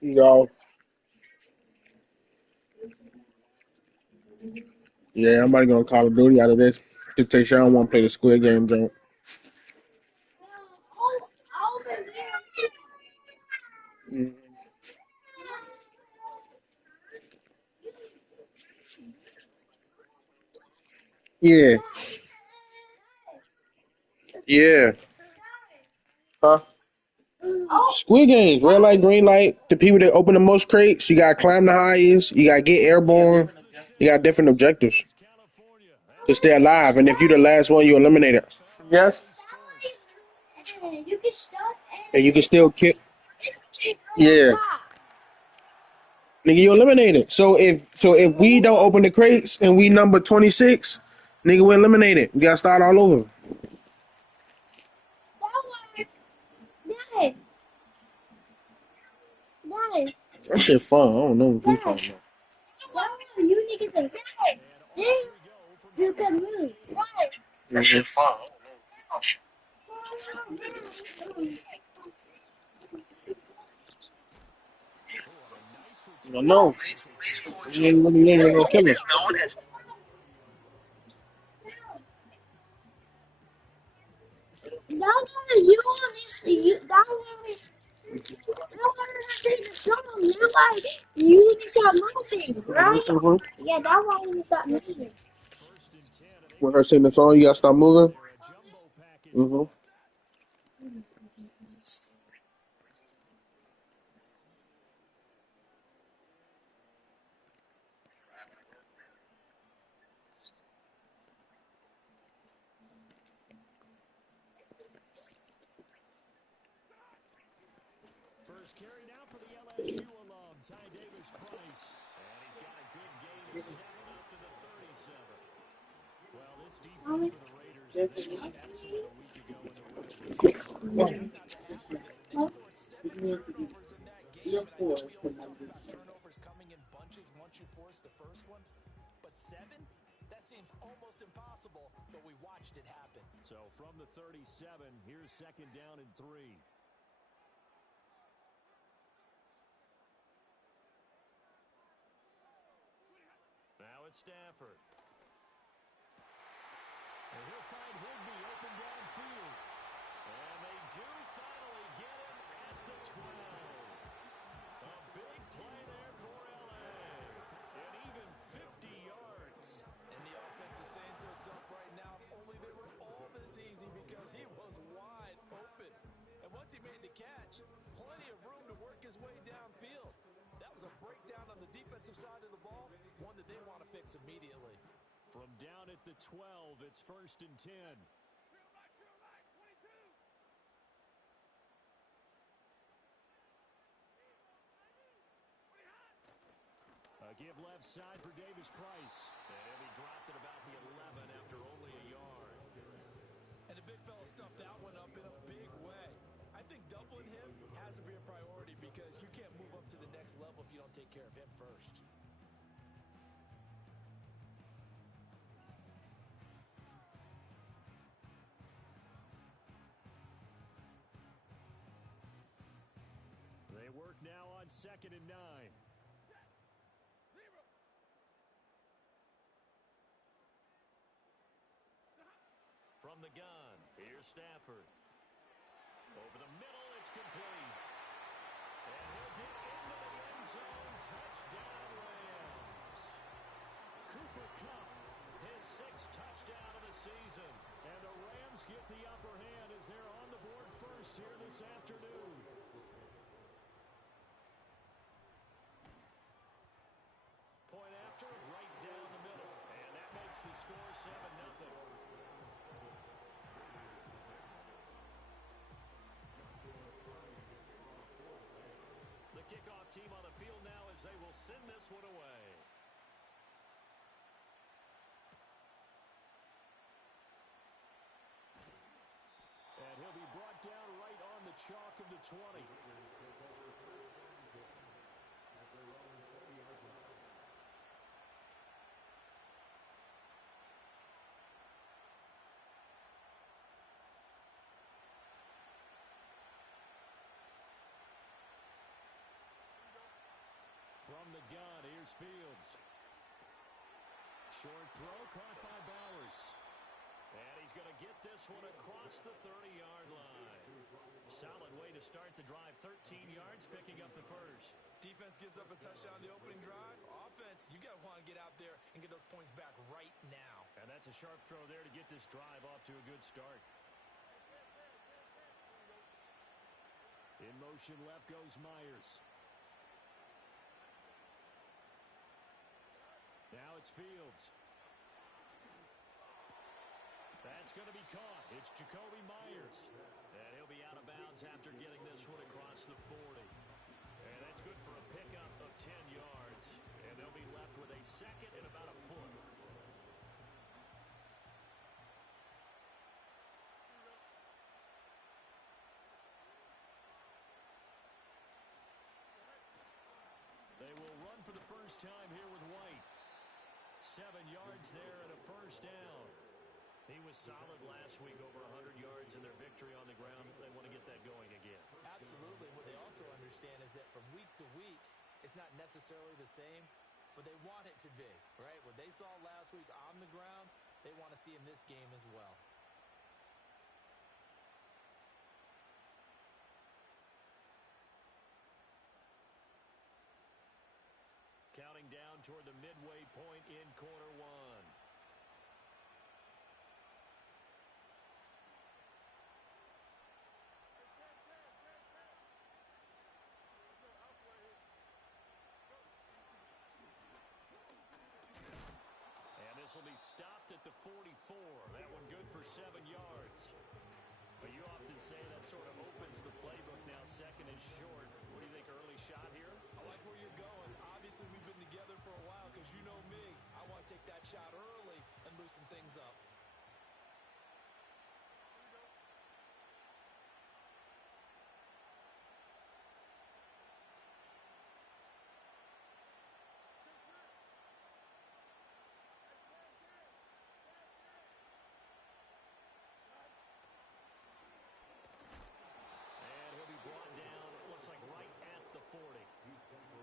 Yo, yeah, I'm about to go on Call of Duty out of this. Just take sure I don't want to play the Squid Game joint. Mhm. Yeah, yeah. Huh? Squid Games, red light, green light. The people that open the most crates, you gotta climb the highest. You gotta get airborne. You got different objectives to stay alive. And if you're the last one, you eliminate it. Yes. And you can still kill. Yeah. Nigga, you eliminate it. So if we don't open the crates and we number 26, nigga, we eliminate it. We gotta start all over. That shit fun. I don't know what you talking about. That shit fun. I know. You ain't gonna kill us. Mhm. When her sing the song, you gotta stop moving. Mm-hmm. is Fields. Short throw caught by Bowers. And he's going to get this one across the 30-yard line. Solid way to start the drive. 13 yards, picking up the first. Defense gives up a touchdown the opening drive. Offense, you got to want to get out there and get those points back right now. And that's a sharp throw there to get this drive off to a good start. In motion left goes Myers. Now it's Fields. That's going to be caught. It's Jacoby Myers. And he'll be out of bounds after getting this one across the 40. And that's good for a pickup of 10 yards. And they'll be left with a second and about a foot. They will run for the first time here with White. 7 yards there and a first down. He was solid last week, over 100 yards in their victory on the ground. They want to get that going again. Absolutely. What they also understand is that from week to week, it's not necessarily the same, but they want it to be, right? What they saw last week on the ground, they want to see in this game as well. Counting down toward the midway point in quarter one. And this will be stopped at the 44. That one good for 7 yards. But you often say that sort of opens the playbook now. Second is short. What do you think, early shot here? I like where you're going. Obviously, we've been together for a while because you know me. I want to take that shot early and loosen things up. Brought down, looks like right at the 40.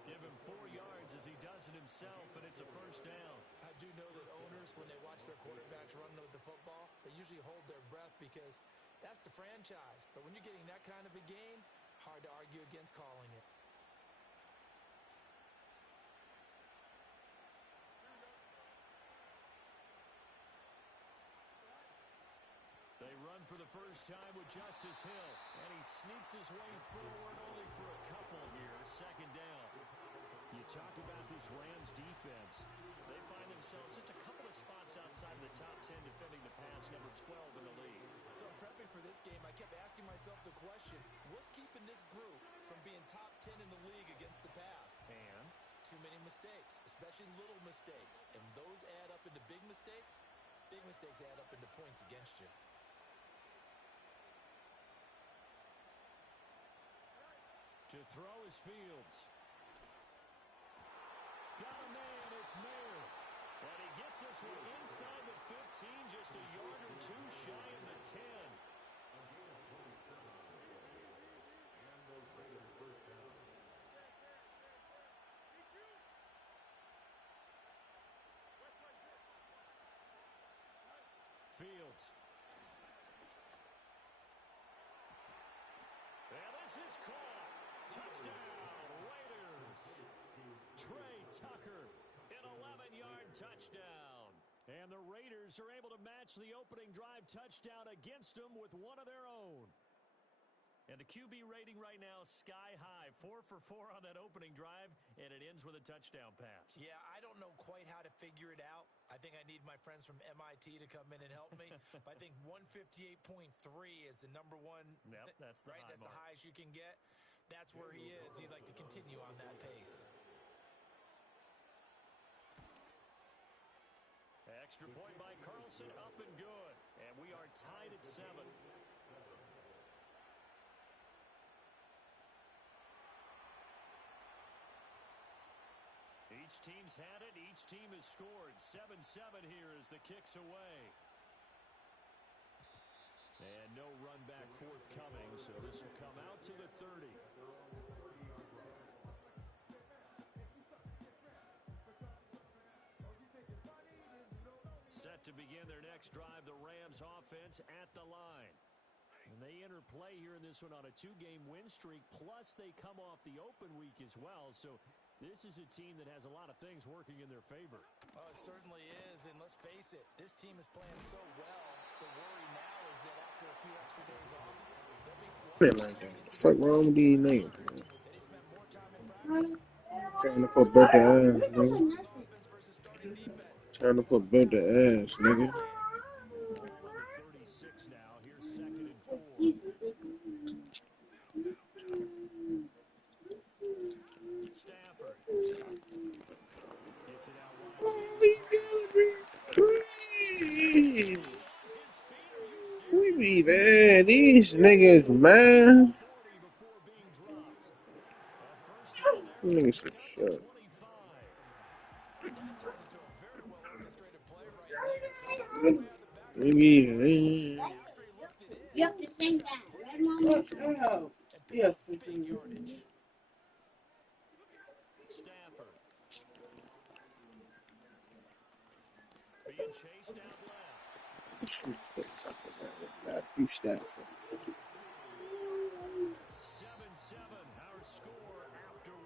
Give him 4 yards as he does it himself, and it's a first down. I do know that owners, when they watch their quarterbacks run with the football, they usually hold their breath because that's the franchise. But when you're getting that kind of a gain, hard to argue against calling it. They run for the first time with Justice Hill, and he sneaks his way forward only for a couple here. Second down. You talk about this Rams defense. They find themselves just a couple of spots outside of the top 10 defending the pass, number 12 in the league. So prepping for this game, I kept asking myself the question, what's keeping this group from being top 10 in the league against the pass? And? Too many mistakes, especially little mistakes. And those add up into big mistakes. Big mistakes add up into points against you. To throw is Fields. Got a man, it's Mayer. And he gets this one inside the 15, just a yard or two shy of the 10. Fields. And this is caught. Touchdown, Raiders. Trey Tucker, an 11-yard touchdown. And the Raiders are able to match the opening drive touchdown against them with one of their own. And the QB rating right now is sky high. 4 for 4 on that opening drive, and it ends with a touchdown pass. Yeah, I don't know quite how to figure it out. I think I need my friends from MIT to come in and help me. But I think 158.3 is the number one. Yep, that's the high That's mark. the highest you can get. That's where he is. He'd like to continue on that pace. Extra point by Carlson, up and good. And we are tied at 7. Each team's had it. Each team has scored. 7-7 here as the kick's away. And no run back forthcoming, so this will come out to the 30. to begin their next drive, the Rams offense at the line. And they enter play here in this one on a 2-game win streak, plus they come off the open week as well. So this is a team that has a lot of things working in their favor. Oh, it certainly is, and let's face it, this team is playing so well. The worry now is that after a few extra days off, they'll be slow. Play like that. The fuck wrong with these niggas, man? They spent more time in practice. Trying to put birthday ass, nigga. Offense versus starting defense. Trying to put birthday ass, nigga. Ball on the 36 now. Here's 2nd and 4. Stafford. Gets it out wide. We be there, these niggas, man. Niggas some shit. That turned into a very well orchestrated play right there. We be there. After he looked it in, You have to sing that, right, Mama? yes. Big yardage. Stafford. Being chased out left. You Stafford. 7-7, our score after 1.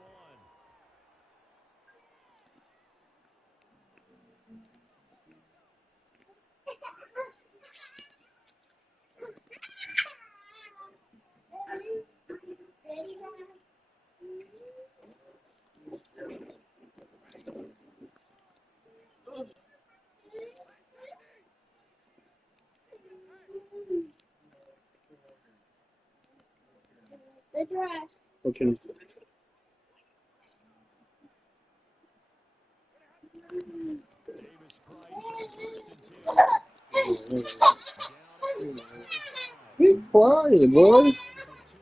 The dress. Okay. Davis Price on 1st and 10. Be quiet, boy. At 2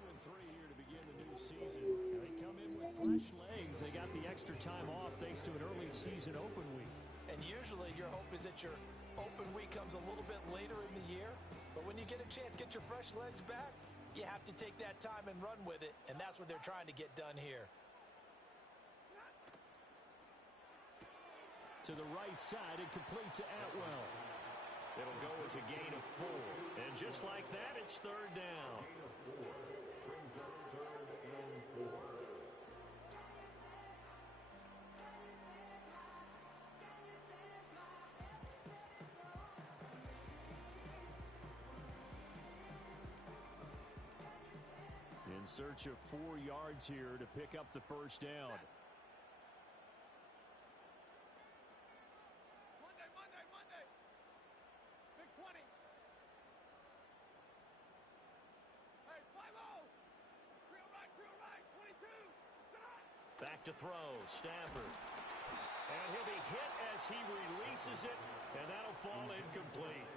and 3 here to begin the new season. Now they come in with fresh legs. They got the extra time off thanks to an early season open week. And usually your hope is that your open week comes a little bit later in the year. But when you get a chance to get your fresh legs back, you have to take that time and run with it. And that's what they're trying to get done here. To the right side and complete to Atwell. It'll go as a gain of 4. And just like that, it's 3rd down. In search of 4 yards here to pick up the 1st down. Back to throw, Stafford. And he'll be hit as he releases it, and that'll fall incomplete.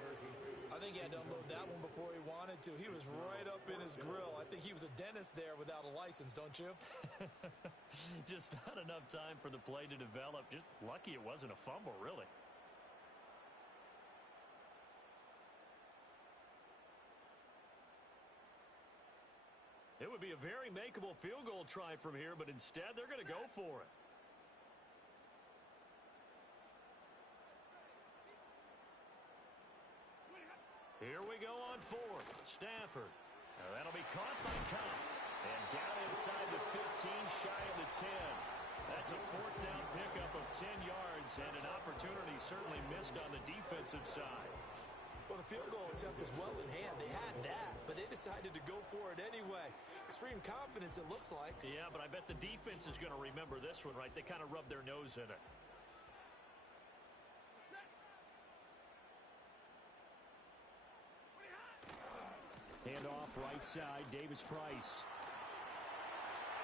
I think he had to unload that one before he wanted to. He was right up in his grill. I think he was a dentist there without a license, don't you? Just not enough time for the play to develop. Just lucky it wasn't a fumble, really. It would be a very makeable field goal try from here, but instead they're going to go for it. Here we go on 4th. Stafford. Now that'll be caught by Cobb. And down inside the 15, shy of the 10. That's a 4th down pickup of 10 yards, and an opportunity certainly missed on the defensive side. Well, the field goal attempt was well in hand. They had that, but they decided to go for it anyway. Extreme confidence, it looks like. Yeah, but I bet the defense is going to remember this one, right? They kind of rubbed their nose in it. Hand off right side, Davis Price.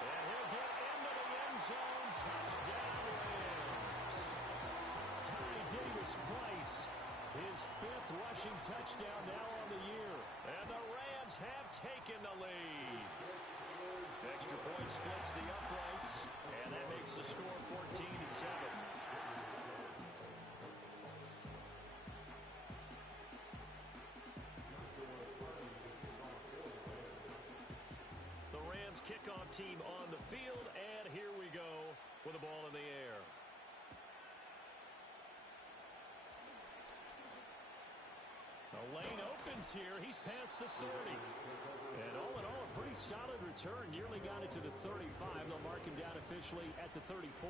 And he'll get into the end zone. Touchdown, Rams. Ty Davis Price. His 5th rushing touchdown now on the year. And the Rams have taken the lead. Extra point splits the uprights. And that makes the score 14-7. The Rams kickoff team on the field. And here we go with the ball in the air. The lane opens here. He's past the 30. And all in all, a pretty solid return. Nearly got it to the 35. They'll mark him down officially at the 34.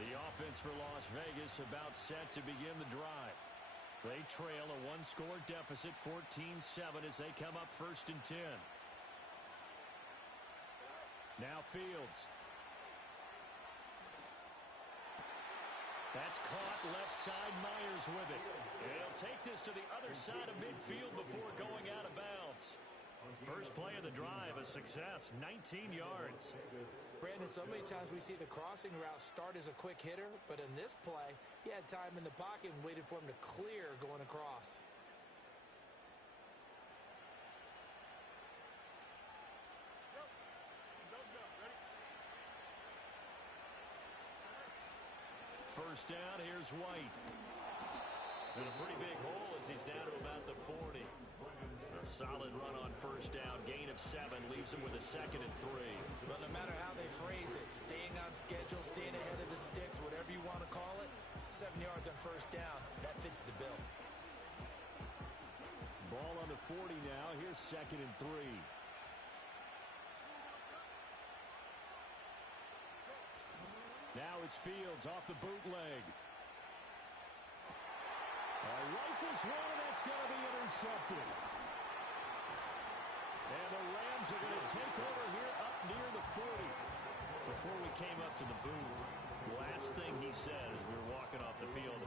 The offense for Las Vegas about set to begin the drive. They trail a one-score deficit, 14-7, as they come up 1st and 10. Now Fields. That's caught left side. Myers with it. And he'll take this to the other side of midfield before going out of bounds. First play of the drive, a success, 19 yards. Brandon, so many times we see the crossing route start as a quick hitter, but in this play, he had time in the pocket and waited for him to clear going across. First down, here's White. And a pretty big hole as he's down to about the 40. A solid run on first down. Gain of 7 leaves him with a 2nd and 3. But no matter how they phrase it, staying on schedule, staying ahead of the sticks, whatever you want to call it, 7 yards on first down, that fits the bill. Ball on the 40 now. Here's 2nd and 3. Now it's Fields off the bootleg. Rifles one, and that's going to be intercepted. And the Rams are going to take over here up near the 40. Before we came up to the booth, last thing he said as we were walking off the field,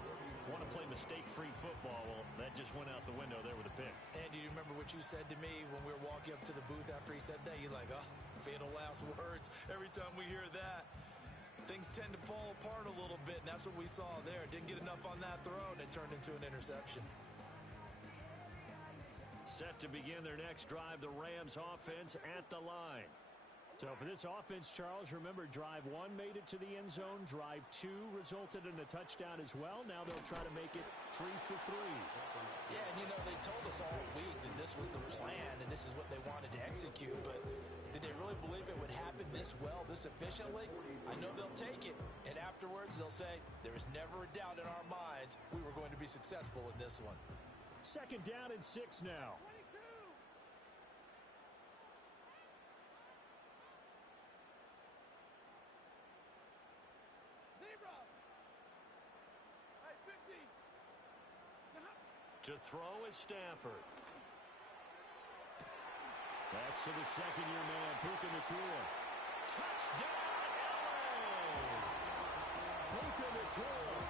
want to play mistake-free football. Well, that just went out the window there with a pick. And do you remember what you said to me when we were walking up to the booth after he said that? You're like, oh, fatal last words. Every time we hear that, things tend to fall apart a little bit, and that's what we saw there. Didn't get enough on that throw, and it turned into an interception. Set to begin their next drive, the Rams offense at the line. So for this offense, Charles, remember, drive 1 made it to the end zone. Drive 2 resulted in a touchdown as well. Now they'll try to make it 3 for 3. Yeah, and they told us all week that this was the plan and this is what they wanted to execute, but did they really believe it would happen this well, this efficiently? I know they'll take it, and afterwards they'll say, there was never a doubt in our minds we were going to be successful in this one. 2nd down and 6 now. To throw is Stafford. That's to the second-year man, Puka Nacua. Touchdown, LA! Puka Nacua,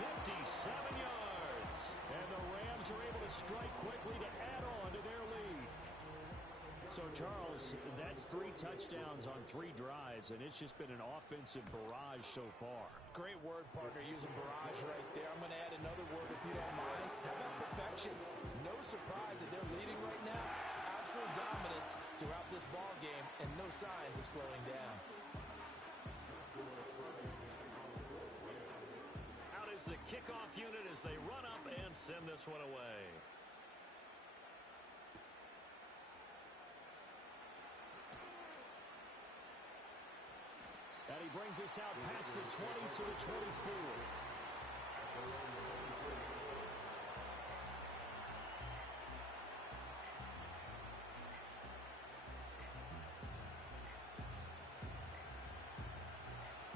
57 yards. And the Rams are able to strike quickly to add on to their lead. So, Charles, that's 3 touchdowns on 3 drives, and it's just been an offensive barrage so far. Great word, partner, using barrage right there. I'm going to add another word if you don't mind. How about perfection? No surprise that they're leading right now. Absolute dominance throughout this ball game and no signs of slowing down. Out is the kickoff unit as they run up and send this one away. And he brings us out past the 20 to the 24.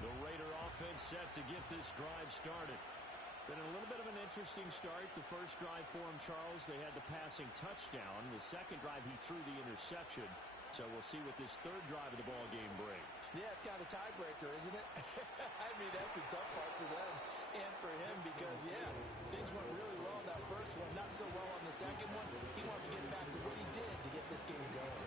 The Raider offense set to get this drive started. Been a little bit of an interesting start. The first drive for him, Charles, they had the passing touchdown. The second drive, he threw the interception. So we'll see what this third drive of the ball game brings. Yeah, it's kind of a tiebreaker, isn't it? I mean, that's the tough part for them and for him because, yeah, things went really well in that first one, not so well on the second one. He wants to get back to what he did to get this game going.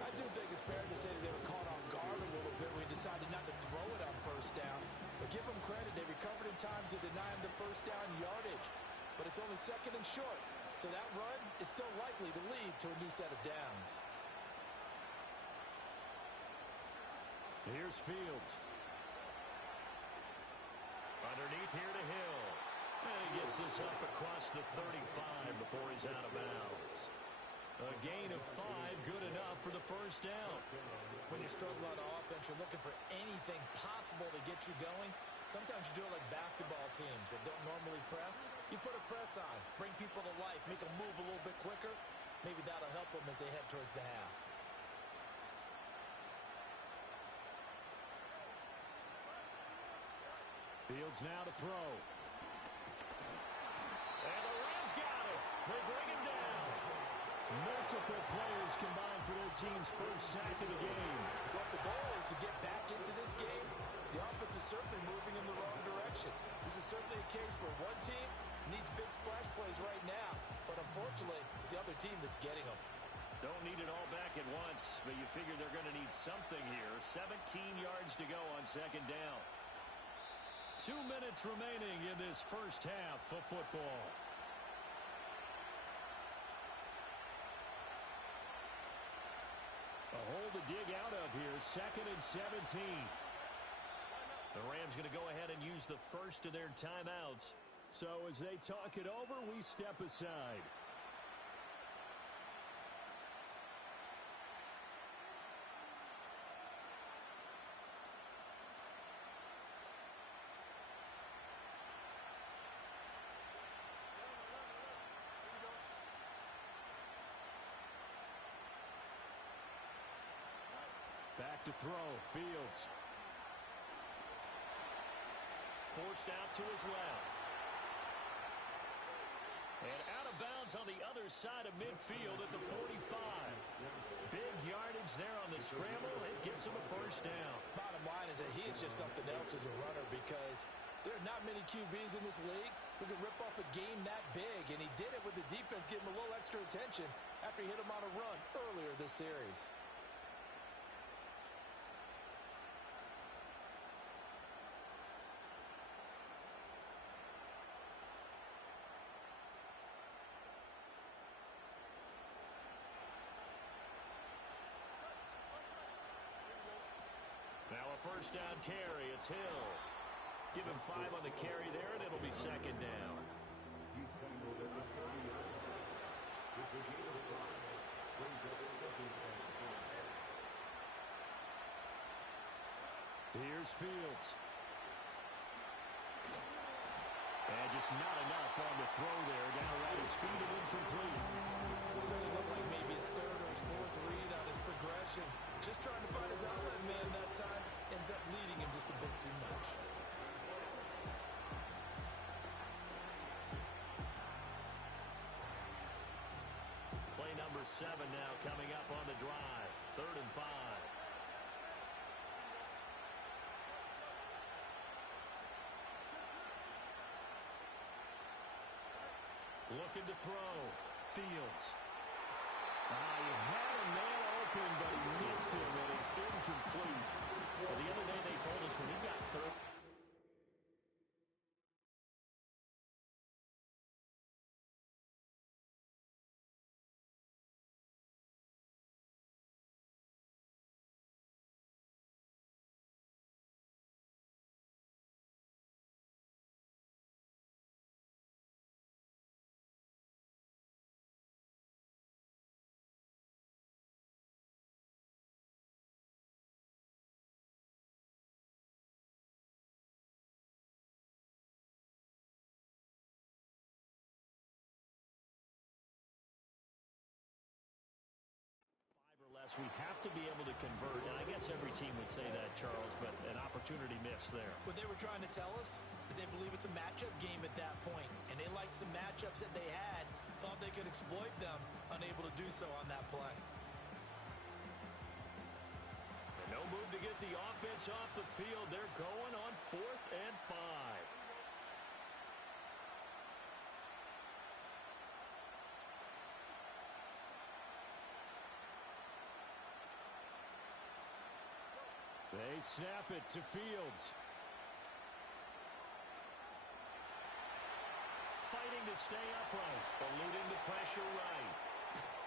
I do think it's fair to say that they were caught off guard a little bit when he decided not to throw it on first down. But give them credit, they recovered in time to deny him the first down yardage. But it's only 2nd and short, so that run is still likely to lead to a new set of downs. Here's Fields. Underneath here to Hill. And he gets this up across the 35 before he's out of bounds. A gain of 5, good enough for the first down. When you struggle on offense, you're looking for anything possible to get you going. Sometimes you do it like basketball teams that don't normally press. You put a press on, bring people to life, make them move a little bit quicker. Maybe that'll help them as they head towards the half. Fields now to throw. And the Rams got it. They bring him down. Multiple players combined for their team's first sack of the game. Well, the goal is to get back into this game. The offense is certainly moving in the wrong direction. This is certainly a case where one team needs big splash plays right now, but unfortunately, it's the other team that's getting them. Don't need it all back at once, but you figure they're going to need something here. 17 yards to go on second down. 2 minutes remaining in this first half of football. A hole to dig out of here, 2nd and 17. The Rams going to go ahead and use the first of their timeouts. So as they talk it over, we step aside. Back to throw, Fields. Forced out to his left. And out of bounds on the other side of midfield at the 45. Big yardage there on the scramble. It gets him a first down. Bottom line is that he is just something else as a runner because there are not many QBs in this league who can rip off a game that big, and he did it with the defense giving him a little extra attention after he hit him on a run earlier this series. Now a first down carry. It's Hill. Give him 5 on the carry there, and it'll be second down. Here's Fields. And just not enough on the throw there. Down around his feet and incomplete. Certainly looked like maybe his third or his fourth read on his progression. Just trying to find his outlet man that time. Ends up leading him just a bit too much. Play number 7 now coming up on the drive. 3rd and 5. Looking to throw. Fields. He had a man open, but he missed him, and it's incomplete. Well, the other day they told us when he got third. We have to be able to convert, and I guess every team would say that, Charles, but an opportunity missed there. What they were trying to tell us is they believe it's a matchup game at that point, and they liked some matchups that they had, thought they could exploit them, unable to do so on that play. And no move to get the offense off the field. They're going on 4th and 5. They snap it to Fields. Fighting to stay upright, eluding the pressure right.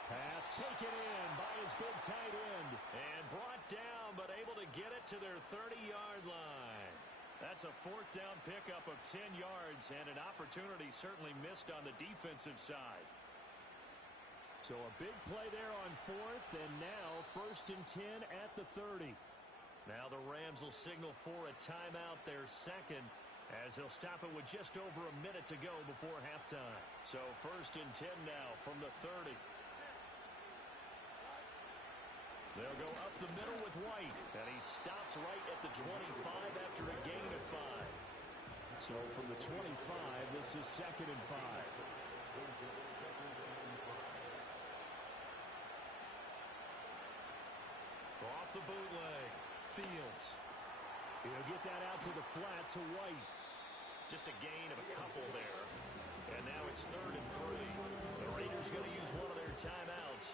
Pass taken in by his big tight end. And brought down, but able to get it to their 30-yard line. That's a 4th down pickup of 10 yards, and an opportunity certainly missed on the defensive side. So a big play there on fourth, and now 1st and 10 at the 30. Now the Rams will signal for a timeout, their second, as they'll stop it with just over a minute to go before halftime. So 1st and 10 now from the 30. They'll go up the middle with White, and he stopped right at the 25 after a gain of 5. So from the 25, this is 2nd and 5. Off the bootleg, Fields. He'll get that out to the flat to White. Just a gain of a couple there. And now it's 3rd and 3. The Raiders going to use one of their timeouts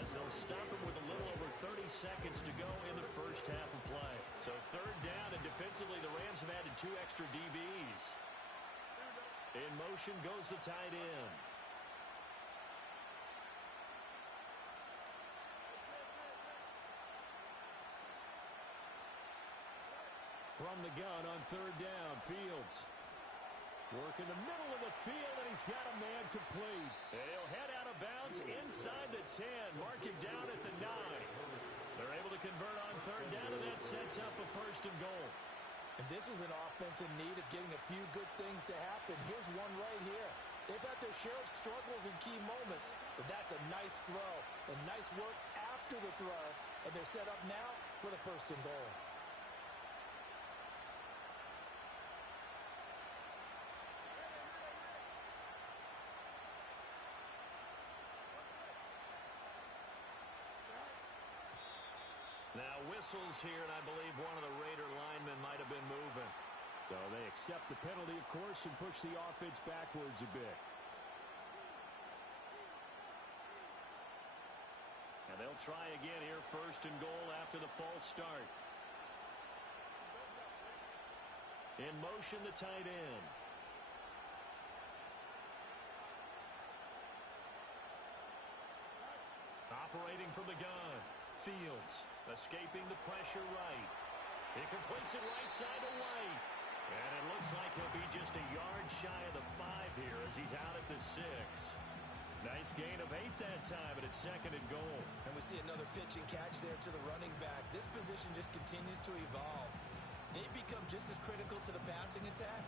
as they'll stop it with a little over 30 seconds to go in the first half of play. So 3rd down, and defensively the Rams have added 2 extra DBs. In motion goes the tight end. From the gun on 3rd down, Fields. Working the middle of the field, and he's got a man complete. And he'll head out of bounds inside the 10. Mark him down at the 9. They're able to convert on 3rd down, and that sets up a 1st and goal. And this is an offense in need of getting a few good things to happen. Here's one right here. They've had their share of struggles in key moments, but that's a nice throw and nice work after the throw. And they're set up now with a 1st and goal. Now whistles here, and I believe one of the Raider linemen might have been moving. So they accept the penalty, of course, and push the offense backwards a bit. And they'll try again here, 1st and goal after the false start. In motion, the tight end. Operating from the gun, Fields. Escaping the pressure right. He completes it right side to White. And it looks like he'll be just a yard shy of the 5 here as he's out at the 6. Nice gain of 8 that time, and it's 2nd and goal. And we see another pitch and catch there to the running back. This position just continues to evolve. They become just as critical to the passing attack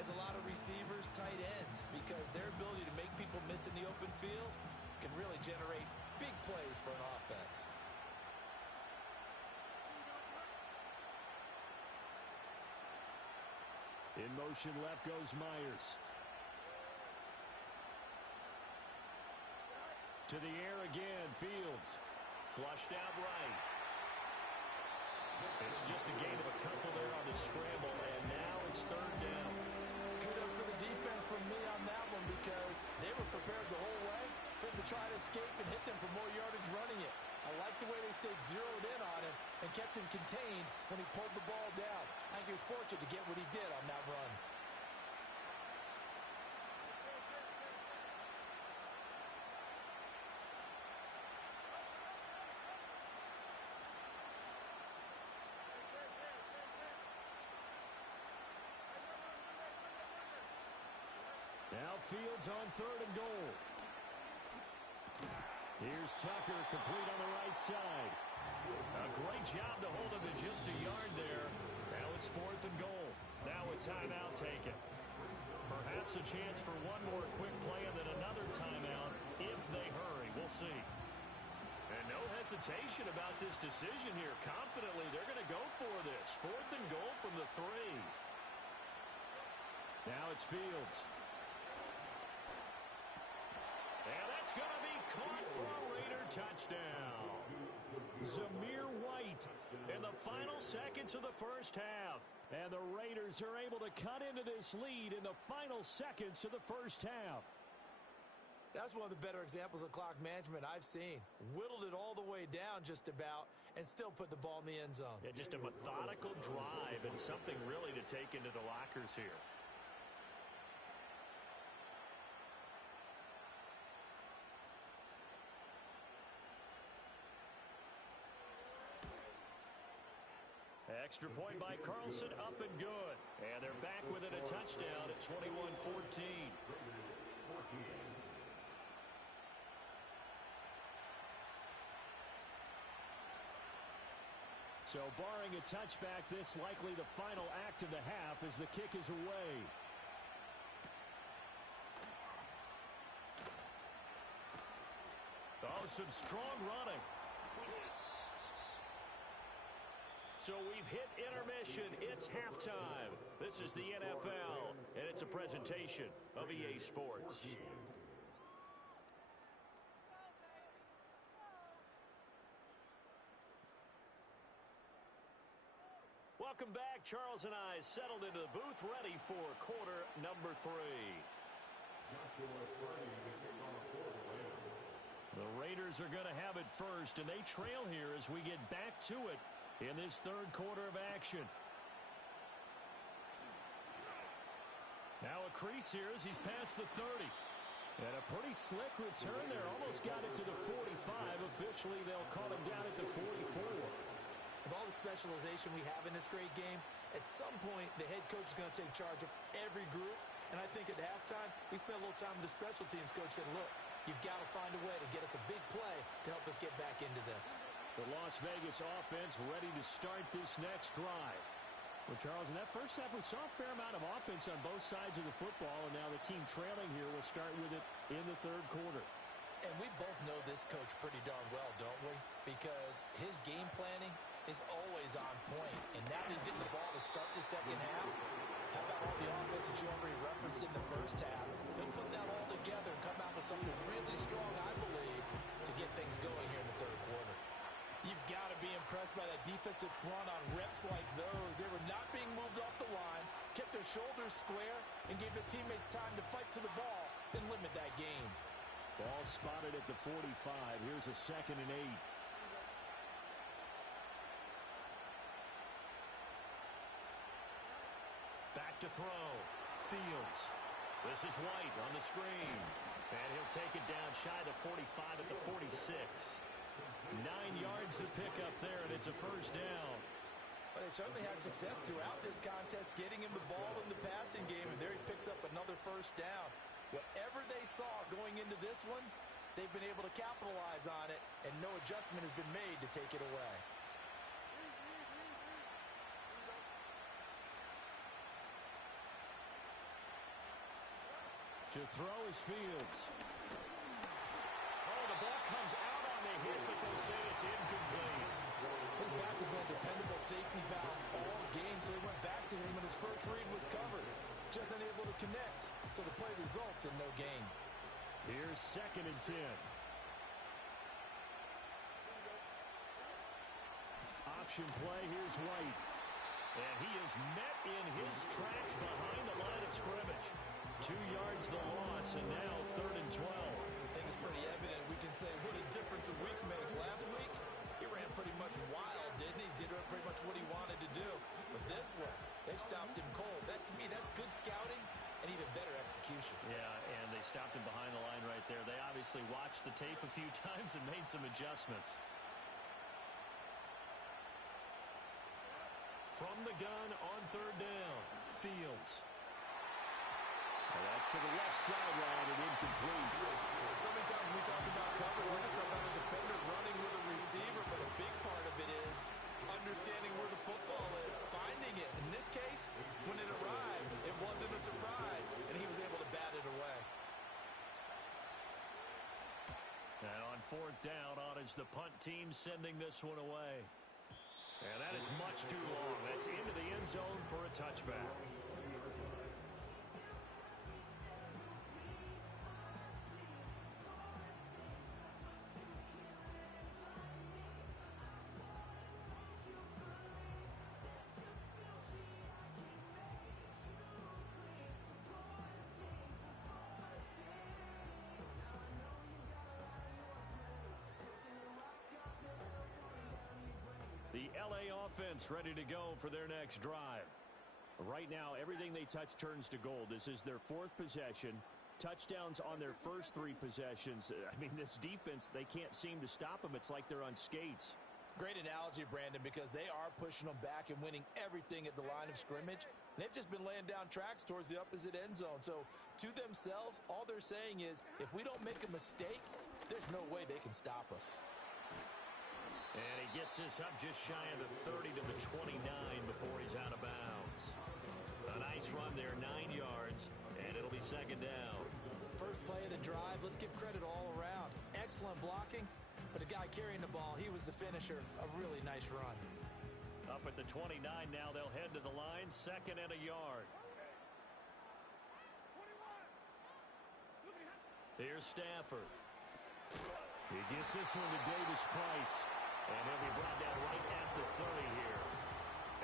as a lot of receivers, tight ends, because their ability to make people miss in the open field can really generate big plays for an offense. In motion left goes Myers. To the air again, Fields. Flushed out right. It's just a gain of a couple there on the scramble, and now it's 3rd down. Kudos for the defense from me on that one, because they were prepared the whole way for him to try to escape and hit them for more yardage running it. I like the way they stayed zeroed in on him and kept him contained when he pulled the ball down. I think he was fortunate to get what he did on that run. Now Fields on 3rd and goal. Here's Tucker, complete on the right side. A great job to hold him to just a yard there. Now it's 4th and goal. Now a timeout taken. Perhaps a chance for one more quick play and then another timeout if they hurry. We'll see. And no hesitation about this decision here. Confidently, they're going to go for this. 4th and goal from the 3. Now it's Fields. And that's going to be caught for a Raider touchdown. Zamir White in the final seconds of the first half. And the Raiders are able to cut into this lead in the final seconds of the first half. That's one of the better examples of clock management I've seen. Whittled it all the way down just about and still put the ball in the end zone. Yeah, just a methodical drive and something really to take into the lockers here. Extra point by Carlson, up and good. And they're back within a touchdown at 21-14. So barring a touchback, this likely the final act of the half as the kick is away. Oh, some strong running. So we've hit intermission. It's halftime. This is the NFL, and it's a presentation of EA Sports. Welcome back. Charles and I settled into the booth, ready for quarter number 3. The Raiders are going to have it first, and they trail here as we get back to it in this third quarter of action. Now a crease here as he's past the 30. And a pretty slick return there. Almost got it to the 45. Officially, they'll call him down at the 44. With all the specialization we have in this great game, at some point, the head coach is going to take charge of every group. And I think at halftime, he spent a little time with the special teams coach, said, look, you've got to find a way to get us a big play to help us get back into this. The Las Vegas offense ready to start this next drive. Well, Charles, in that first half, we saw a fair amount of offense on both sides of the football, and now the team trailing here will start with it in the third quarter. And we both know this coach pretty darn well, don't we? Because his game planning is always on point. And now he's getting the ball to start the second half. How about all the offense that you already referenced in the first half? He'll put that all together and come out with something really strong, I believe, to get things going here in the third quarter. You've got to be impressed by that defensive front on reps like those. They were not being moved off the line, kept their shoulders square, and gave their teammates time to fight to the ball and limit that gain. Ball spotted at the 45. Here's a 2nd and 8. Back to throw. Fields. This is White on the screen. And he'll take it down shy of 45 at the 46. 9 yards to pick up there, and it's a first down. But they certainly had success throughout this contest, getting him the ball in the passing game, and there he picks up another first down. Whatever they saw going into this one, they've been able to capitalize on it, and no adjustment has been made to take it away. To throw is Fields. Oh, the ball comes out on the hit, but they'll say it's incomplete. His back has been a dependable safety valve all game, so he went back to him when his first read was covered. Just unable to connect, so the play results in no gain. Here's 2nd and 10. Option play, here's White. And he is met in his tracks behind the line of scrimmage. 2 yards the loss, and now 3rd and 12. I think it's pretty evident. We can say what a difference a week makes. Last week, he ran pretty much wild, didn't he? Did pretty much what he wanted to do. But this one, they stopped him cold. That, to me, that's good scouting and even better execution. Yeah, and they stopped him behind the line right there. They obviously watched the tape a few times and made some adjustments. From the gun on 3rd down, Fields. And that's to the left sideline and incomplete. So many times we talk about coverage, we're just talking about a defender running with a receiver, but a big part of it is understanding where the football is, finding it. In this case, when it arrived, it wasn't a surprise, and he was able to bat it away. And on 4th down, on is the punt team sending this one away. And that is much too long. That's into the end zone for a touchback. The LA offense ready to go for their next drive. Right now, everything they touch turns to gold. This is their 4th possession. Touchdowns on their first 3 possessions. I mean, this defense, they can't seem to stop them. It's like they're on skates. Great analogy, Brandon, because they are pushing them back and winning everything at the line of scrimmage. They've just been laying down tracks towards the opposite end zone. So, to themselves, all they're saying is, if we don't make a mistake, there's no way they can stop us. And he gets this up just shy of the 30 to the 29 before he's out of bounds. A nice run there, 9 yards, and it'll be second down. First play of the drive, let's give credit all around. Excellent blocking, but the guy carrying the ball, he was the finisher. A really nice run. Up at the 29 now, they'll head to the line, second and a yard. Here's Stafford. He gets this one to Davis Price, and he'll be brought down right at the 30 here.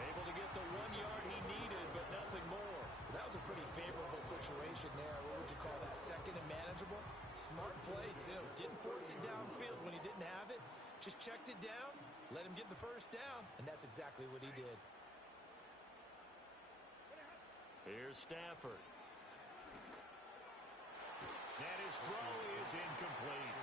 Able to get the 1 yard he needed, but nothing more. That was a pretty favorable situation there. What would you call that? Second and manageable? Smart play, too. Didn't force it downfield when he didn't have it. Just checked it down, let him get the first down, and that's exactly what he did. Here's Stafford. And his throw is incomplete.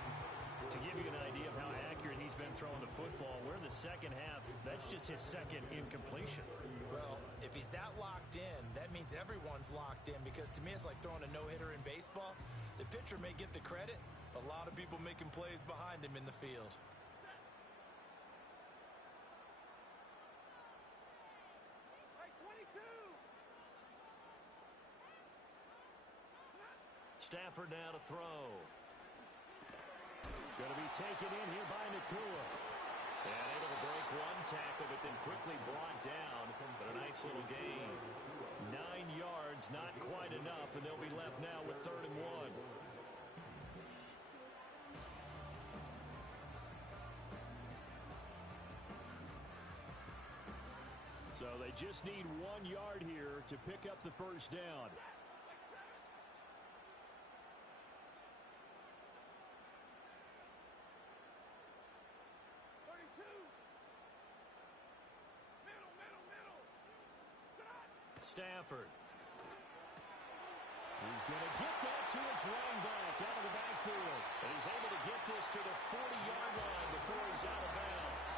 To give you an idea of how accurate he's been throwing the football, we're in the second half. That's just his second incompletion. Well, if he's that locked in, that means everyone's locked in, because to me it's like throwing a no-hitter in baseball. The pitcher may get the credit, but a lot of people making plays behind him in the field. Stafford now to throw. Going to be taken in here by Nakua. And able to break one tackle, but then quickly brought down. But a nice little gain. 9 yards, not quite enough, and they'll be left now with 3rd and 1. So they just need 1 yard here to pick up the first down. Stafford. He's going to get that to his running back out of the backfield. And he's able to get this to the 40-yard line before he's out of bounds.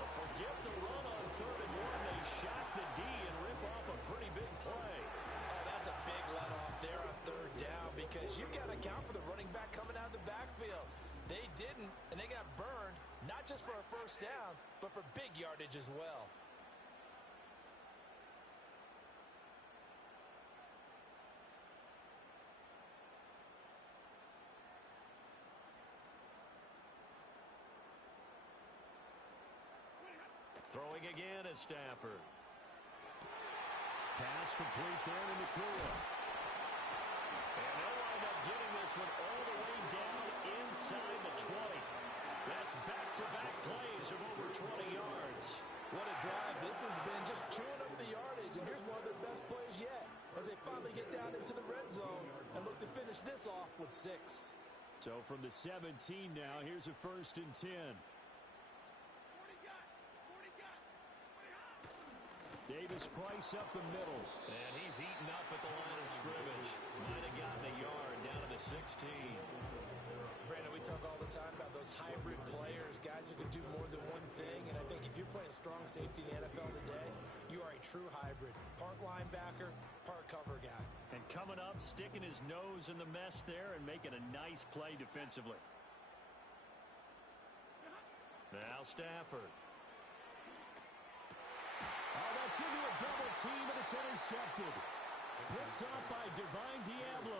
But forget the run on 3rd and 1. They shot the D and rip off a pretty big play. Oh, that's a big let-off there on 3rd down, because you've got to account for the running back coming out of the backfield. They didn't, and they got burned, not just for a first down, but for big yardage as well. Throwing again is Stafford. Pass complete there to Nakua. And they'll wind up getting this one all the way down inside the 20. That's back-to-back plays of over 20 yards. What a drive this has been, just chewing up the yardage. And here's one of their best plays yet, as they finally get down into the red zone and look to finish this off with 6. So from the 17 now, here's a 1st and 10. Davis Price up the middle. And he's eaten up at the line of scrimmage. Might have gotten a yard down to the 16. Brandon, we talk all the time about those hybrid players, guys who can do more than one thing. And I think if you're playing strong safety in the NFL today, you are a true hybrid. Part linebacker, part cover guy. And coming up, sticking his nose in the mess there and making a nice play defensively. Now Stafford. Oh, that's into a double team, and it's intercepted. Picked off by Divine Diablo.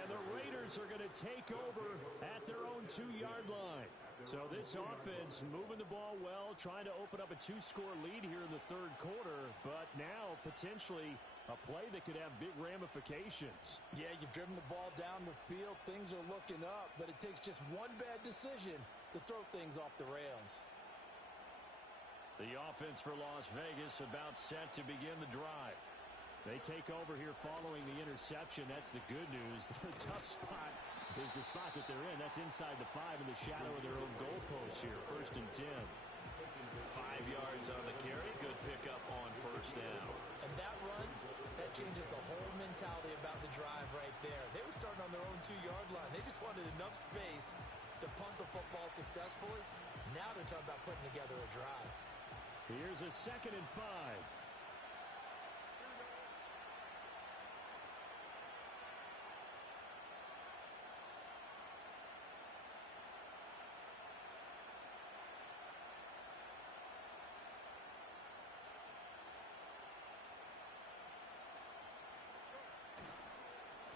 And the Raiders are going to take over at their own 2-yard line. So this offense moving the ball well, trying to open up a 2-score lead here in the 3rd quarter. But now potentially a play that could have big ramifications. Yeah, you've driven the ball down the field. Things are looking up, but it takes just one bad decision to throw things off the rails. The offense for Las Vegas about set to begin the drive. They take over here following the interception. That's the good news. The tough spot is the spot that they're in. That's inside the 5 in the shadow of their own goalpost here. 1st and 10. 5 yards on the carry. Good pickup on 1st down. And that run, that changes the whole mentality about the drive right there. They were starting on their own 2-yard line. They just wanted enough space to punt the football successfully. Now they're talking about putting together a drive. Here's a 2nd and 5.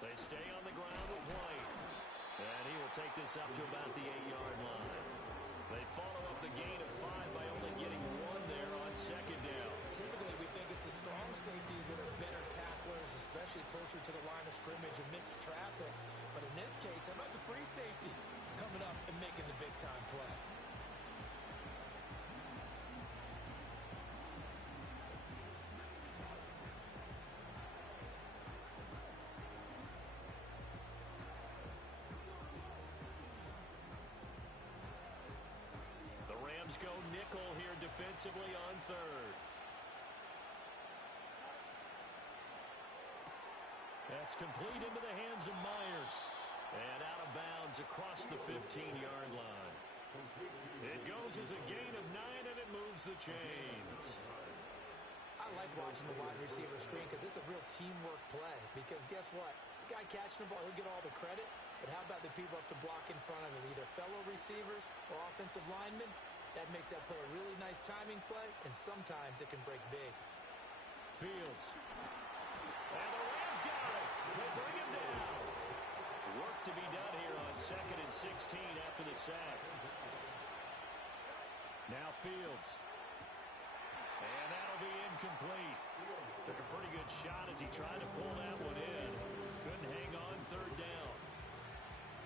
They stay on the ground with White. And he will take this up to about the 8-yard line. They follow up the gain of 5 by only getting 1 there on second down. Typically, we think it's the strong safeties that are better tacklers, especially closer to the line of scrimmage amidst traffic. But in this case, how about the free safety coming up and making the big-time play? Go nickel here defensively on third. That's complete into the hands of Myers. And out of bounds across the 15-yard line. It goes as a gain of 9, and it moves the chains. I like watching the wide receiver screen because it's a real teamwork play. Because guess what? The guy catching the ball, he'll get all the credit. But how about the people have to block in front of him, either fellow receivers or offensive linemen? That makes that play a really nice timing play, and sometimes it can break big. Fields. And the Rams got it. They bring him down. Work to be done here on 2nd and 16 after the sack. Now Fields. And that'll be incomplete. Took a pretty good shot as he tried to pull that one in. Couldn't hang on third down.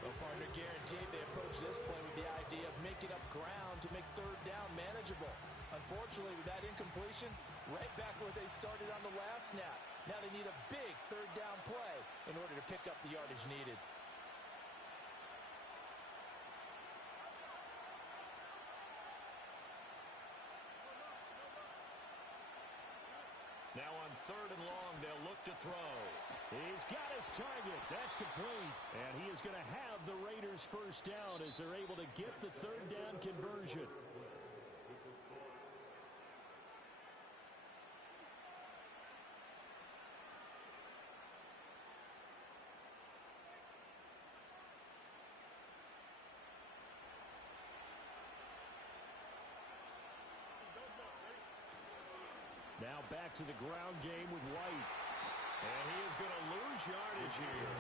Well, partner, guaranteed they approach this play with the idea of making up ground to make third down manageable. Unfortunately, with that incompletion, right back where they started on the last snap. Now they need a big third down play in order to pick up the yardage needed. Now on 3rd and long, they'll look to throw. He's got his target. That's complete. And he is going to have the Raiders first down as they're able to get the third down conversion. Now back to the ground game with White. And he is going to lose yardage here.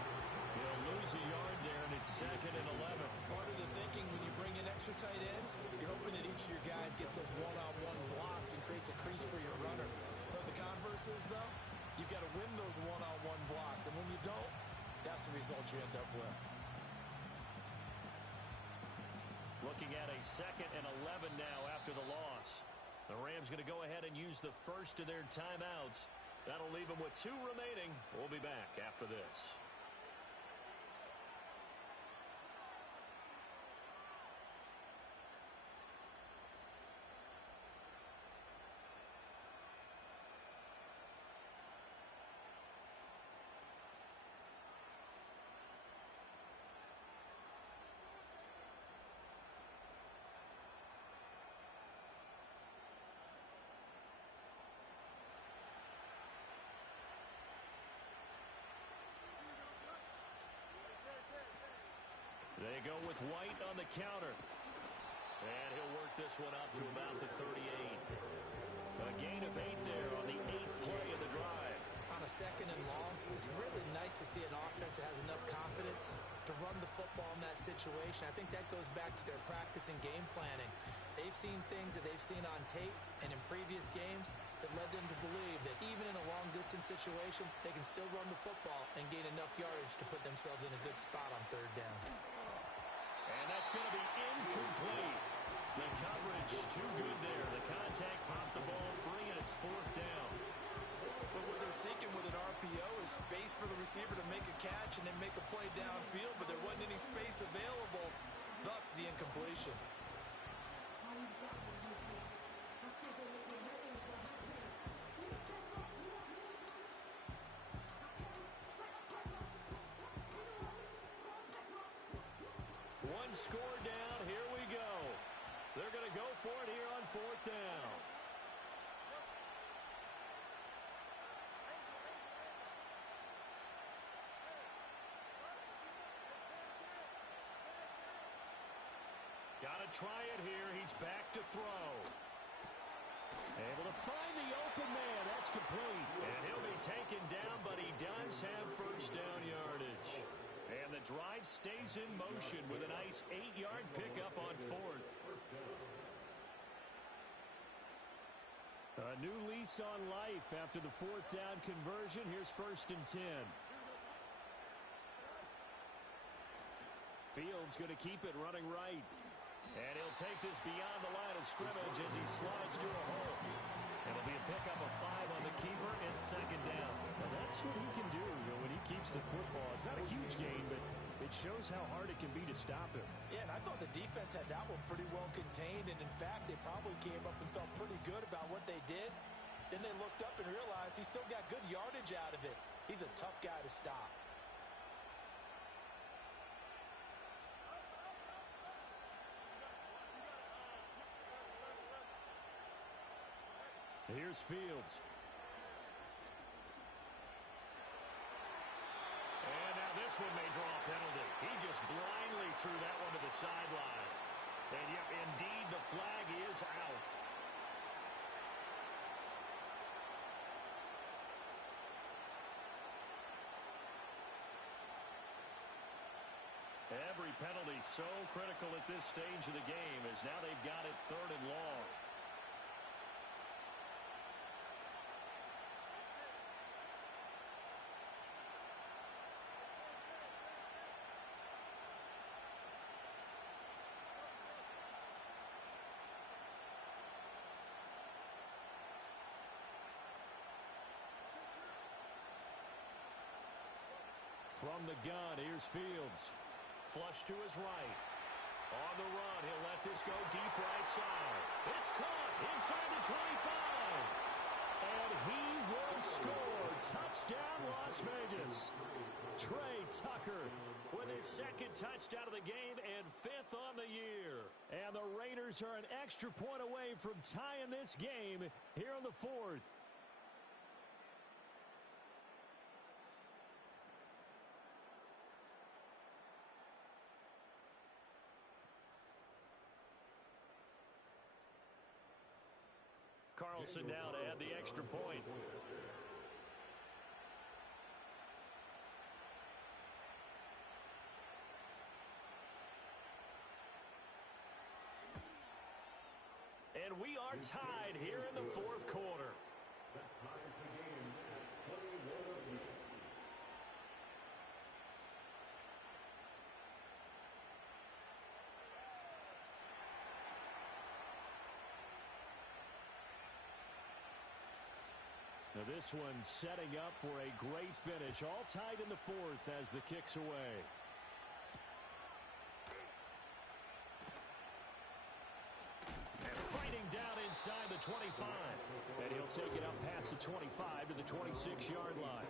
He'll lose a yard there, and it's 2nd and 11. Part of the thinking when you bring in extra tight ends, you're hoping that each of your guys gets those one-on-one blocks and creates a crease for your runner. But the converse is, though, you've got to win those one-on-one blocks. And when you don't, that's the result you end up with. Looking at a 2nd and 11 now after the loss. The Rams going to go ahead and use the first of their timeouts. That'll leave them with 2 remaining. We'll be back after this. They go with White on the counter. And he'll work this one up to about the 38. A gain of 8 there on the 8th play of the drive. On a 2nd and long, it's really nice to see an offense that has enough confidence to run the football in that situation. I think that goes back to their practice and game planning. They've seen things that they've seen on tape and in previous games that led them to believe that even in a long-distance situation, they can still run the football and gain enough yardage to put themselves in a good spot on third down. And that's going to be incomplete. The coverage too good there. The contact popped the ball free, and it's 4th down. But what they're seeking with an RPO is space for the receiver to make a catch and then make a play downfield, but there wasn't any space available, thus the incompletion. One score down. Here we go. They're going to go for it here on 4th down. Got to try it here. He's back to throw. Able to find the open man. That's complete. And he'll be taken down, but he does have first down yardage. And the drive stays in motion with a nice 8-yard pickup on fourth. A new lease on life after the fourth down conversion. Here's first and 10. Fields going to keep it running right. And he'll take this beyond the line of scrimmage as he slides to a hole. It'll be a pickup of 5 on the keeper and second down. Well, that's what he can do when he keeps the football. It's not a huge gain, but it shows how hard it can be to stop him. Yeah, and I thought the defense had that one pretty well contained, and in fact, they probably came up and felt pretty good about what they did. Then they looked up and realized he still got good yardage out of it. He's a tough guy to stop. Here's Fields. And now this one may draw a penalty. He just blindly threw that one to the sideline. And yep, indeed, the flag is out. Every penalty so critical at this stage of the game as now they've got it 3rd and long. From the gun, here's Fields. Flush to his right. On the run, he'll let this go deep right side. It's caught inside the 25. And he will score. Touchdown, Las Vegas. Trey Tucker with his 2nd touchdown of the game and 5th on the year. And the Raiders are an extra point away from tying this game here in the 4th. Carlson now to add the extra point. And we are tied here in the 4th quarter. Now this one setting up for a great finish. All tied in the 4th as the kick's away. And fighting down inside the 25. And he'll take it up past the 25 to the 26-yard line.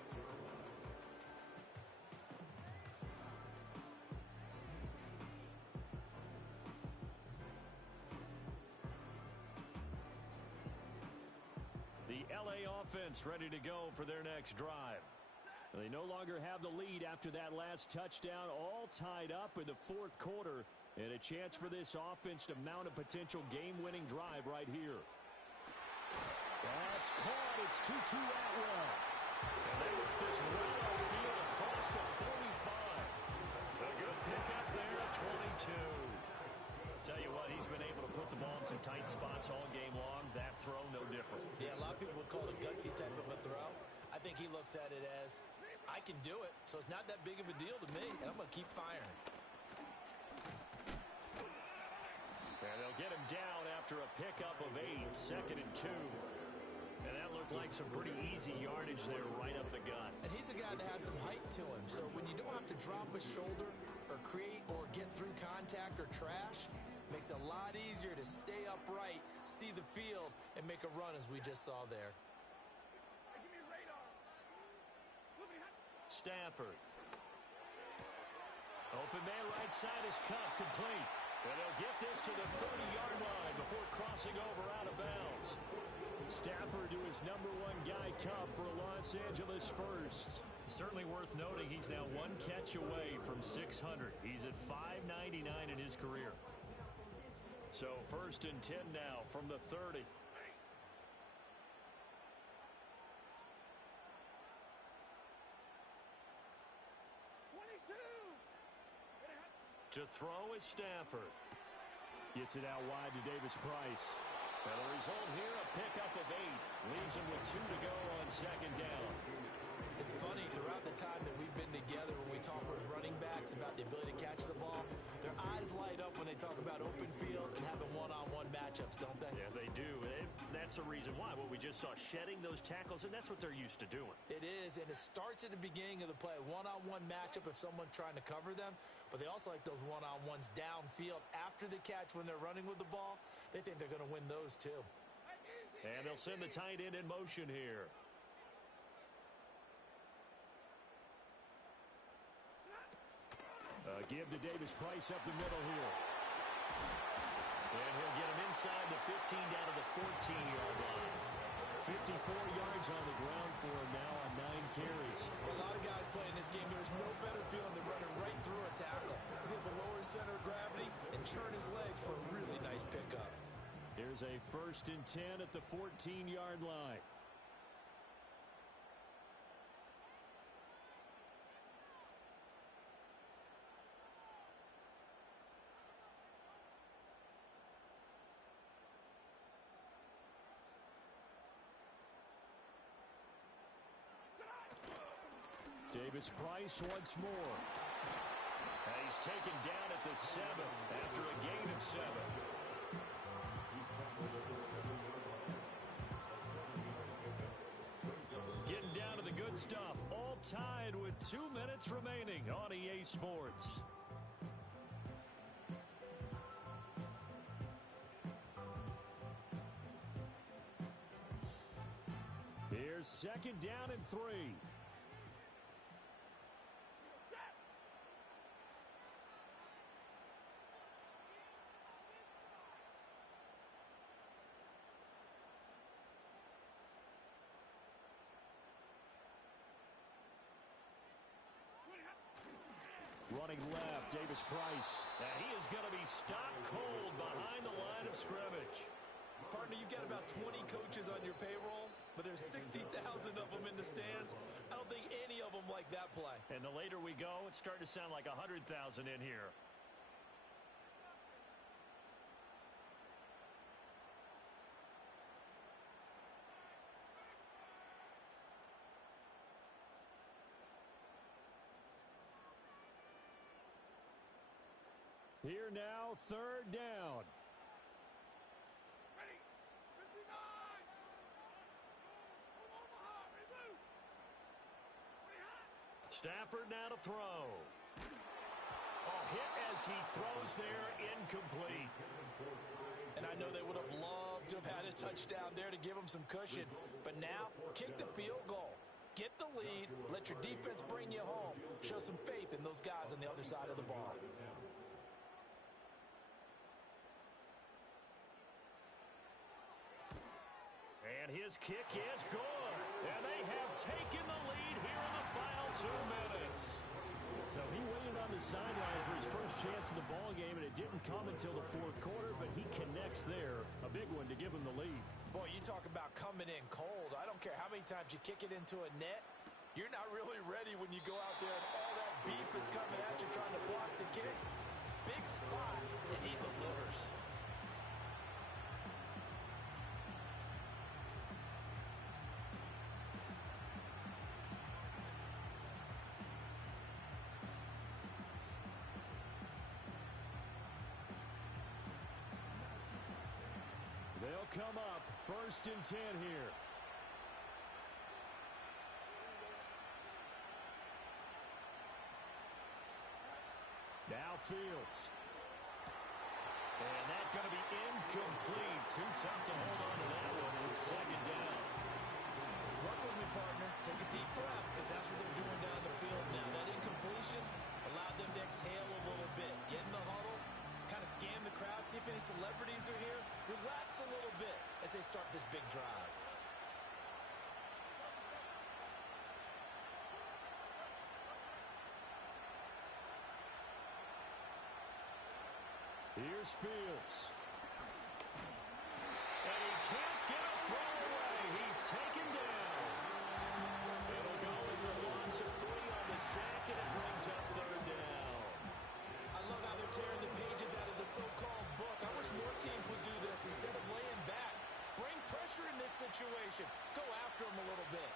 The LA offense ready to go for their next drive. They no longer have the lead after that last touchdown, all tied up in the 4th quarter, and a chance for this offense to mount a potential game-winning drive right here. That's caught. It's 2-2 Atwell. And they work this right on field across the 45. A good pickup there at 22. Tell you what, he's been able to put the ball in some tight spots all game long. That throw, no different. Yeah, a lot of people would call it a gutsy type of a throw. I think he looks at it as, I can do it, so it's not that big of a deal to me, and I'm going to keep firing. And they'll get him down after a pickup of 8, 2nd and 2. And that looked like some pretty easy yardage there right up the gut. And he's a guy that has some height to him, so when you don't have to drop a shoulder or create or get through contact or trash, makes it a lot easier to stay upright, see the field, and make a run as we just saw there. Stafford. Open man right side is Cup, complete. And they'll get this to the 30-yard line before crossing over out of bounds. Stafford to his #1 guy, Cup, for a Los Angeles first. Certainly worth noting he's now 1 catch away from 600. He's at 599 in his career. So 1st and 10 now from the 30. To throw is Stafford. Gets it out wide to Davis Price. And the result here, a pickup of 8. Leaves him with 2 to go on second down. It's funny, throughout the time that we've been together, when we talk with running backs about the ability to catch the ball, their eyes light up when they talk about open field and having one-on-one matchups, don't they? Yeah, they do. That's the reason why. What we just saw, shedding those tackles, and that's what they're used to doing. It is, and it starts at the beginning of the play. One-on-one matchup if someone's trying to cover them, but they also like those one-on-ones downfield after the catch when they're running with the ball. They think they're going to win those too. And they'll send the tight end in motion here. Give to Davis Price up the middle here. And he'll get him inside the 15 down to the 14-yard line. 54 yards on the ground for him now on 9 carries. For a lot of guys playing this game, there's no better feeling than running right through a tackle. He's able to lower his center of gravity and churn his legs for a really nice pickup. Here's a 1st and 10 at the 14-yard line. Davis Price once more. And he's taken down at the 7 after a gain of 7. Getting down to the good stuff. All tied with 2 minutes remaining on EA Sports. Here's 2nd down and 3. Running left, Davis Price. And he is going to be stopped cold behind the line of scrimmage. Partner, you've got about 20 coaches on your payroll, but there's 60,000 of them in the stands. I don't think any of them like that play. And the later we go, it's starting to sound like 100,000 in here. Here now, 3rd down. Stafford now to throw. Oh, hit as he throws there, incomplete. And I know they would have loved to have had a touchdown there to give them some cushion. But now, kick the field goal. Get the lead. Let your defense bring you home. Show some faith in those guys on the other side of the ball. And his kick is good. And they have taken the lead here in the final 2 minutes. So he waited on the sideline for his first chance in the ball game, and it didn't come until the 4th quarter, but he connects there. A big one to give him the lead. Boy, you talk about coming in cold. I don't care how many times you kick it into a net. You're not really ready when you go out there and all that beef is coming at you trying to block the kick. Big spot, and he delivers. They'll come up 1st and 10 here. Now Fields. And that's going to be incomplete. Too tough to hold on to that one with 2nd down. Run with me, partner. Take a deep breath, because that's what they're doing down the field now. That incompletion allowed them to exhale a little bit. Get in the huddle, kind of scan the crowd, see if any celebrities are here. Relax a little bit as they start this big drive. Here's Fields. And he can't get a throw away. He's taken down. It'll go as a loss of 3 on the sack, and it brings up 3rd down. I love how they're pressure in this situation. Go after him a little bit.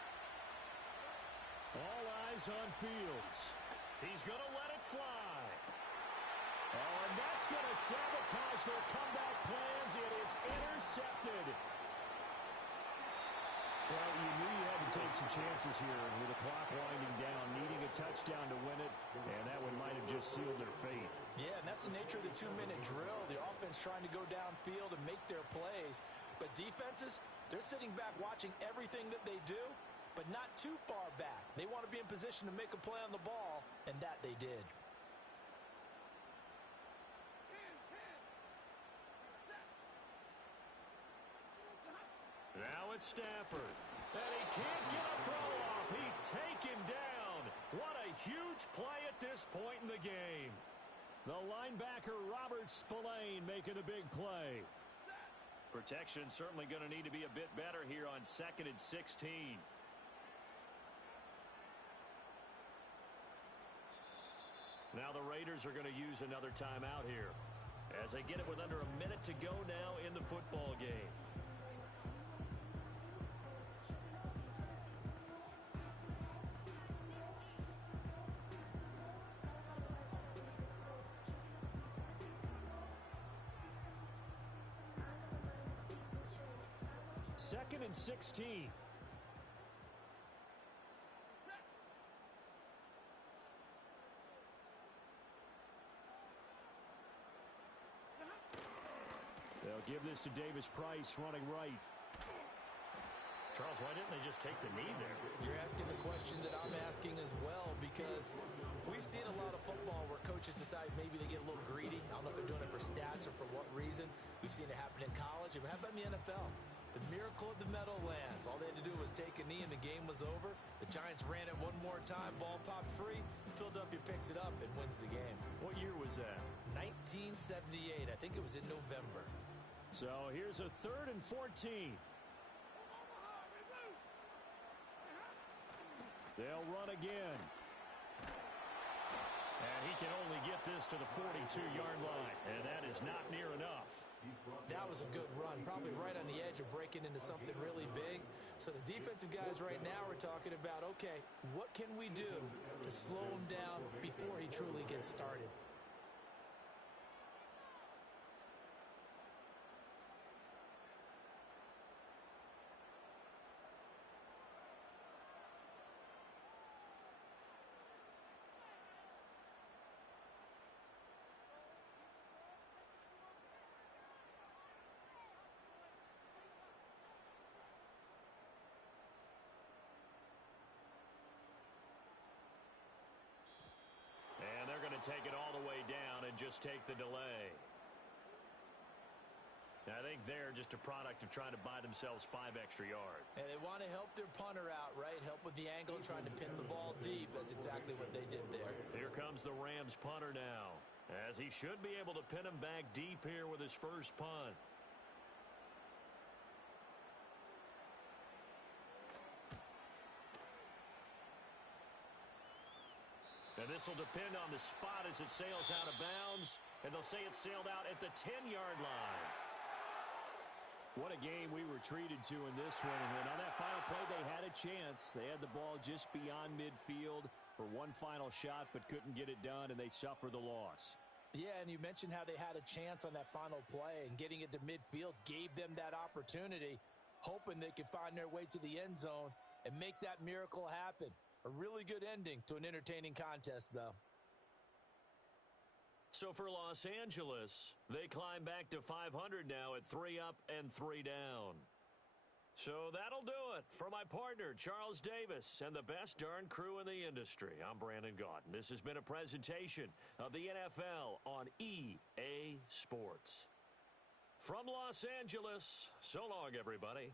All eyes on Fields. He's going to let it fly. Oh, and that's going to sabotage their comeback plans. It is intercepted. Well, you knew you had to take some chances here with the clock winding down, needing a touchdown to win it, and that one might have just sealed their fate. Yeah, and that's the nature of the 2-minute drill. The offense trying to go downfield and make their plays. But defenses, they're sitting back watching everything that they do, but not too far back. They want to be in position to make a play on the ball, and that they did. Now it's Stafford. And he can't get a throw off. He's taken down. What a huge play at this point in the game. The linebacker, Robert Spillane, making a big play. Protection certainly going to need to be a bit better here on 2nd and 16. Now the Raiders are going to use another timeout here as they get it with under a minute to go now in the football game. Second and 16. They'll give this to Davis Price running right. Charles, why didn't they just take the knee there? You're asking the question that I'm asking as well, because we've seen a lot of football where coaches decide maybe they get a little greedy. I don't know if they're doing it for stats or for what reason. We've seen it happen in college. And how about in the NFL? The miracle of the Meadowlands. All they had to do was take a knee and the game was over. The Giants ran it one more time. Ball popped free. Philadelphia picks it up and wins the game. What year was that? 1978. I think it was in November. So here's a 3rd and 14. They'll run again. And he can only get this to the 42-yard line. And that is not near enough. That was a good run, probably right on the edge of breaking into something really big. So the defensive guys right now are talking about, okay, what can we do to slow him down before he truly gets started? And they're going to take it all the way down and just take the delay. I think they're just a product of trying to buy themselves 5 extra yards. And they want to help their punter out, right? Help with the angle, trying to pin the ball deep. That's exactly what they did there. Here comes the Rams punter now, as he should be able to pin him back deep here with his first punt. And this will depend on the spot as it sails out of bounds. And they'll say it sailed out at the 10-yard line. What a game we were treated to in this one. And on that final play, they had a chance. They had the ball just beyond midfield for one final shot, but couldn't get it done, and they suffer the loss. Yeah, and you mentioned how they had a chance on that final play, and getting it to midfield gave them that opportunity, hoping they could find their way to the end zone and make that miracle happen. A really good ending to an entertaining contest, though. So for Los Angeles, they climb back to 500 now at 3 up and 3 down. So that'll do it for my partner, Charles Davis, and the best darn crew in the industry. I'm Brandon Gaudin. This has been a presentation of the NFL on EA Sports. From Los Angeles, so long, everybody.